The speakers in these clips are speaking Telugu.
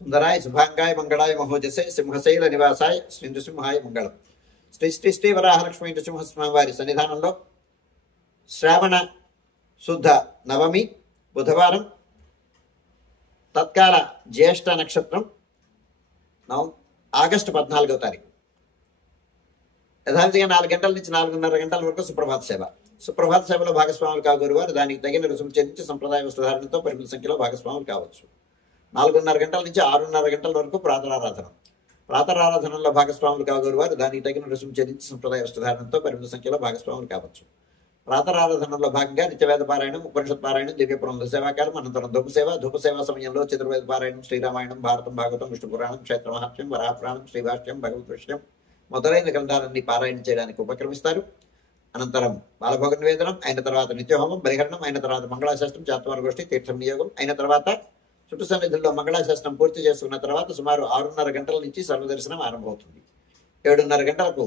సుందరాయ శుభాంగాయ మంగళాయ మహోజసే సింహశైల నివాసాయ శ్రీ నృసింహాయ మంగళం. శ్రీ శ్రీ శ్రీ వరాహలక్ష్మీ నృసింహస్వామి వారి సన్నిధానంలో శ్రావణ శుద్ధ నవమి బుధవారం తత్కాల జ్యేష్ఠ నక్షత్రం ఆగస్టు 14వ తారీఖు యథావిధిగా 4 గంటల నుంచి 4:30 గంటల వరకు సుప్రభాత సేవ. సుప్రభాత సేవలో భాగస్వాములు కాగోరు వారు దానికి తగిన రుసుము చెల్లించి సంప్రదాయ వస్త్రధారణతో పరిమిత సంఖ్యలో భాగస్వాములు కావచ్చు. 4:30 గంటల నుంచి 6:30 గంటల వరకు ప్రాతరారాధన. ప్రాతరారాధనలో భాగస్వాములు కాగోరు వారు దానికి తగిన రుసుము చెల్లించి సంప్రదాయ వస్త్రధారణతో పరిమిత సంఖ్యలో భాగస్వాములు కావచ్చు. ప్రాతరారాధనలో భాగంగా నిత్యవేద పారాయణం, ఉపనిషత్ పారాయణం, దివ్య ప్రబంధ సేవాకాలం, అనంతరం ధూపసేవ సమయంలో చతుర్వేద పారాయణం, శ్రీరామాయణం, భారతం, భాగవతం, విష్ణు పురాణం, క్షేత్ర మహాత్మ్యం, వరాహపురాణం, శ్రీభాష్యం, భగవద్ విషయం మొదలైన గ్రంథాలన్నీ పారాయణ చేయడానికి ఉపక్రమిస్తారు. అనంతరం బాలభోగ నివేదనం అయిన తర్వాత నిత్యహోమం, బలిహరణం అయిన తర్వాత మంగళాశాస్త్రం, చాత్వారగోష్ఠి, తీర్థం నియోగం అయిన తర్వాత చుట్టు సన్నిధుల్లో మంగళాశాస్త్రం పూర్తి చేసుకున్న తర్వాత సుమారు 6:30 గంటల నుంచి సర్వదర్శనం ఆరంభమవుతుంది. 7:30 గంటలకు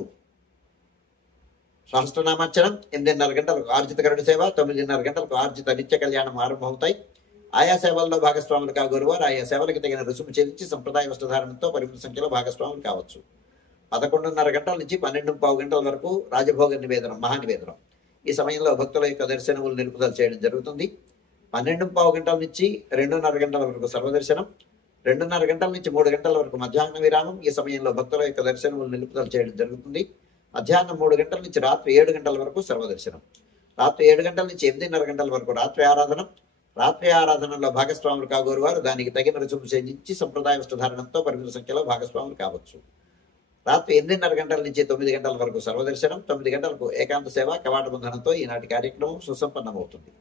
సహస్రనామార్చనం, 8:30 గంటలకు ఆర్జిత గరుడ సేవ, 9:30 గంటలకు ఆర్జిత నిత్య కళ్యాణం ఆరంభమవుతాయి. ఆయా సేవల్లో భాగస్వాములు కాగోరు వారు ఆయా సేవలకు తగిన రుసుము చెల్లించి సంప్రదాయ వస్త్రధారణతో పరిమిత సంఖ్యలో భాగస్వాములు కావచ్చు. 11:30 గంటల నుంచి 12:15 గంటల వరకు రాజభోగ నివేదనం, మహానివేదనం. ఈ సమయంలో భక్తుల యొక్క దర్శనములు నిలుపుదల చేయడం జరుగుతుంది. 12:15 గంటల నుంచి 2:30 గంటల వరకు సర్వదర్శనం, 2:30 గంటల నుంచి 3 గంటల వరకు మధ్యాహ్న విరామం. ఈ సమయంలో భక్తుల యొక్క దర్శనములు నిలుపుదల చేయడం జరుగుతుంది. మధ్యాహ్నం 3 గంటల నుంచి రాత్రి 7 గంటల వరకు సర్వదర్శనం, రాత్రి 7 గంటల నుంచి 8:30 గంటల వరకు రాత్రి ఆరాధన. రాత్రి ఆరాధనలో భాగస్వాములు కాగోరు వారు దానికి తగిన రుసుము చెల్లించి సంప్రదాయ వస్త్రధారణతో పరిమిత సంఖ్యలో భాగస్వాములు కావచ్చు. రాత్రి 8:30 గంటల నుంచి 9 గంటల వరకు సర్వదర్శనం, 9 గంటలకు ఏకాంత సేవ కవాట బంధనంతో ఈనాటి కార్యక్రమం సుసంపన్నమవుతుంది.